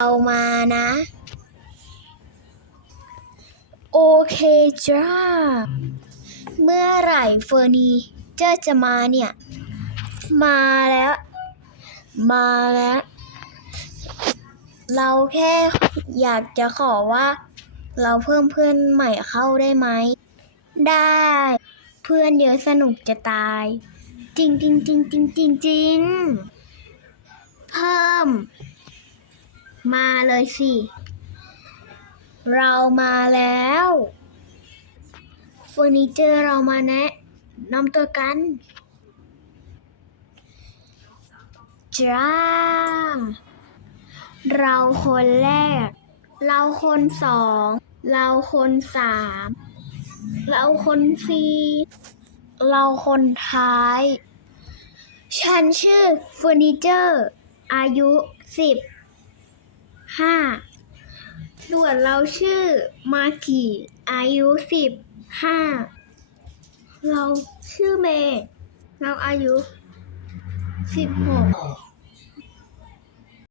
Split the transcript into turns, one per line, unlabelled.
เอามานะ โอเคจ้า เมื่อไหร่เฟอร์นีเจอจะมาเนี่ย มาแล้ว มาแล้ว เราแค่อยากจะขอว่า เราเพิ่มเพื่อนใหม่เข้าได้ไหม ได้ เพื่อนเยอะสนุกจะตาย จริงจริงจริงจริงจริงจริงเพิ่ม มาเลยสิ เรามาแล้วเฟอร์นิเจอร์เรามาแนะนำตัวกัน จ้า เราคนแรก เราคนสอง เราคนสาม เราคนสี่เราคนท้าย ฉันชื่อเฟอร์นิเจอร์ อายุสิบ ห้าส่วนเราชื่อมากิอายุสิบห้าเราชื่อเมย์เราอายุสิบหก